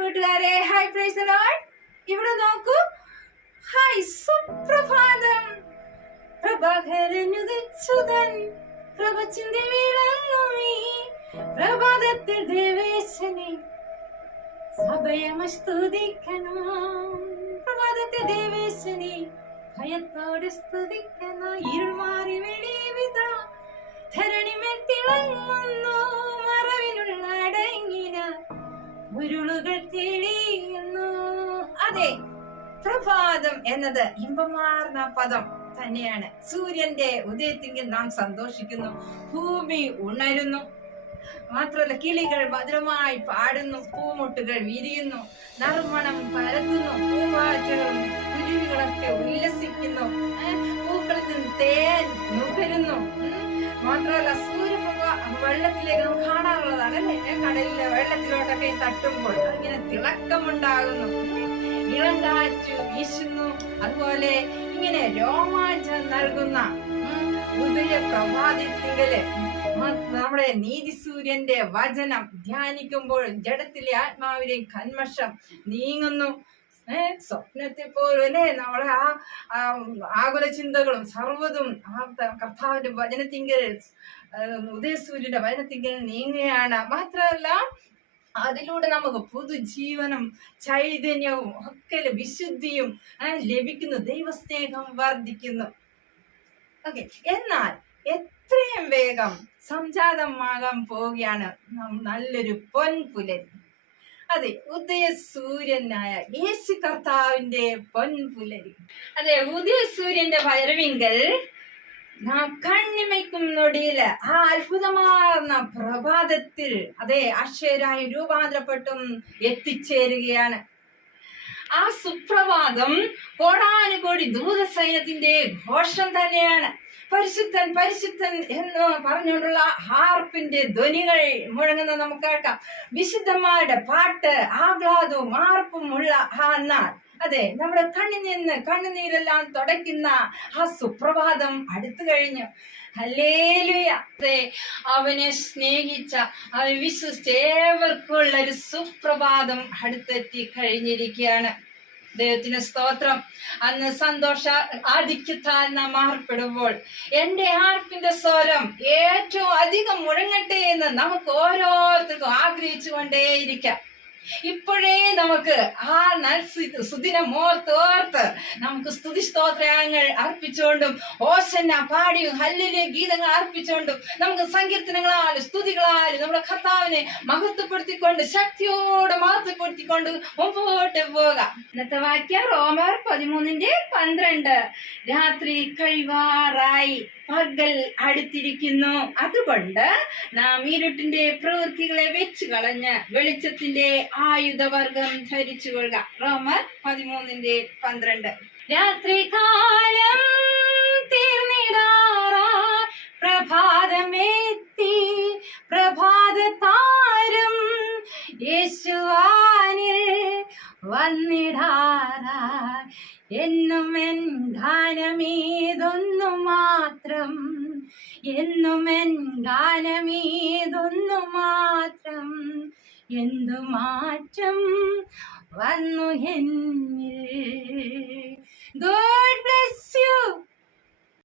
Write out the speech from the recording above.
കൂട്ടുകാരെ, hi praise the Lord. ഇവിടെ നോക്കൂ. ഹായ്, സുപ്രഭാതം. പ്രഭാകരനുദിച്ചുതൻ പ്രഭചിന്തി വിളങ്ങുമീ പ്രഭാതത്തിൽ ദേവേശനെ സഭയമസ്തുതിക്കണം. പ്രഭാതത്തിൽ ദേവേശനെ ഭയത്തോടെ സ്തുതിക്കണം. ഇരുൾ മാറി വെളിവിത ധരണിമേൽ തിളങ്ങുന്നു. മറവിനുള്ള അടങ്ങിന ഉരുളുകൾ തെളിയുന്നു. അതെ, പ്രഭാതം എന്നത് ഇമ്പമാർന്ന പദം തന്നെയാണ്. സൂര്യന്റെ ഉദയത്തിൽ നാം സന്തോഷിക്കുന്നു, ഭൂമി ഉണരുന്നു. മാത്രമല്ല, കിളികൾ മധുരമായി പാടുന്നു, പൂമുട്ടുകൾ വിരിയുന്നു, നറുമണം പരത്തുന്നു, പൂവാറ്റകളും കുരുവികളൊക്കെ ഉല്ലസിക്കുന്നു, പൂക്കളിൽ നിന്ന് തേൻ നുകരുന്നു. മാത്രമല്ല, സൂര്യപ്രഭ വെള്ളത്തിലേക്ക് നാം കാണാറുള്ളതാണ് അല്ലെ. കടലിലെ വെള്ളത്തിലോട്ടൊക്കെ തട്ടുമ്പോൾ അതിങ്ങനെ തിളക്കമുണ്ടാകുന്നു, ഇളം കാറ്റ് വീശുന്നു. അതുപോലെ ഇങ്ങനെ രോമാഞ്ചം നൽകുന്ന ഉദയ പ്രഭാതത്തിങ്കല് നമ്മുടെ നീതി സൂര്യന്റെ വചനം ധ്യാനിക്കുമ്പോൾ ജഡത്തിലെ ആത്മാവിലെയും കന്മഷം നീങ്ങുന്നു. സ്വപ്നത്തിൽ പോലും അല്ലെ നമ്മളെ ആകുല ചിന്തകളും സർവ്വതും കർത്താവിന്റെ വചനത്തിങ്കൽ, ഉദയസൂര്യന്റെ വചനത്തിങ്കൽ നീങ്ങുകയാണ്. മാത്രമല്ല, അതിലൂടെ നമുക്ക് പുതുജീവനം, ചൈതന്യവും ഒക്കെ വിശുദ്ധിയും ലഭിക്കുന്നു, ദൈവസ്നേഹം വർദ്ധിക്കുന്നു. ഓക്കെ, എന്നാൽ എത്രയും വേഗം സംജാതമാകാൻ പോവുകയാണ് നല്ലൊരു പൊൻപുലരി. അതെ, ഉദയ സൂര്യനായ യേശു കർത്താവിന്റെ പൊൻപുലരി. അതെ, ഉദയ സൂര്യന്റെ വരവിങ്കൽ നാം കണ്ണിമയ്ക്കും നൊടിയില് ആ അത്ഭുതമാർന്ന പ്രഭാതത്തിൽ അതെ അക്ഷരായി രൂപാന്തരപ്പെട്ടും എത്തിച്ചേരുകയാണ്. ആ സുപ്രഭാതം കോടാനുകോടി ദൂതസൈന്യത്തിന്റെ ഘോഷം തന്നെയാണ്. പരിശുദ്ധൻ പരിശുദ്ധൻ എന്ന് പറഞ്ഞുകൊണ്ടുള്ള ഹാർപ്പിന്റെ ധ്വനികൾ മുഴങ്ങുന്ന നമുക്ക് കേൾക്കാം. വിശുദ്ധന്മാരുടെ പാട്ട്, ആഹ്ലാദവും ആർപ്പും ഉള്ള ആ നാൾ. അതെ, നമ്മുടെ കണ്ണിൽ നിന്ന് കണ്ണുനീരെല്ലാം തുടയ്ക്കുന്ന ആ സുപ്രഭാതം അടുത്തു കഴിഞ്ഞു. ഹല്ലേലൂയ. അവനെ സ്നേഹിച്ച, അവൻ വിശ്വസിച്ച ഏവർക്കുള്ള ഒരു സുപ്രഭാതം അടുത്തെത്തി കഴിഞ്ഞിരിക്കുകയാണ്. ദൈവത്തിന് സ്തോത്രം. അന്ന് സന്തോഷ ആധിക്യത്താൽ നാം ആർപ്പെടുമ്പോൾ എന്റെ ആർപ്പിന്റെ സ്വരം ഏറ്റവും അധികം മുഴങ്ങട്ടെ എന്ന് നമുക്ക് ഓരോരുത്തർക്കും ആഗ്രഹിച്ചുകൊണ്ടേയിരിക്കാം. ഇപ്പോഴേ നമുക്ക് ആ സുദിനം ഓർത്ത് നമുക്ക് സ്തുതി സ്തോത്രങ്ങൾ അർപ്പിച്ചുകൊണ്ടും ഓശന്ന പാടിയും ഹല്ലേലൂയ ഗീതങ്ങൾ അർപ്പിച്ചുകൊണ്ടും നമുക്ക് സങ്കീർത്തനങ്ങളാലും സ്തുതികളാലും നമ്മുടെ കർത്താവിനെ മഹത്വപ്പെടുത്തിക്കൊണ്ട് ശക്തിയോടെ മഹത്വപ്പെടുത്തിക്കൊണ്ട് മുമ്പോട്ട് പോകാം. ഇന്നത്തെ വാക്യം റോമർ 13:12. രാത്രി കഴിവാറായി, പകൽ അടുത്തിരിക്കുന്നു. അതുകൊണ്ട് നാം ഇരുട്ടിന്റെ പ്രവൃത്തികളെ വെച്ച് കളഞ്ഞ് വെളിച്ചത്തിന്റെ ആയുധവർഗം ധരിച്ചു കൊള്ളുക. റോമർ 13:12. രാത്രികാലം തീർന്നിടാറായി, പ്രഭാതമെത്തി, പ്രഭാതതാരം യേശുവാനിൽ വന്നിടാറായി. എന്നും എൻ ഗാനമീതൊന്നു മാത്രം, എന്നും എൻ ഗാനമീതൊന്നു മാത്രം. എന്തു മാറ്റം വന്നു എന്നിൽ. God bless you.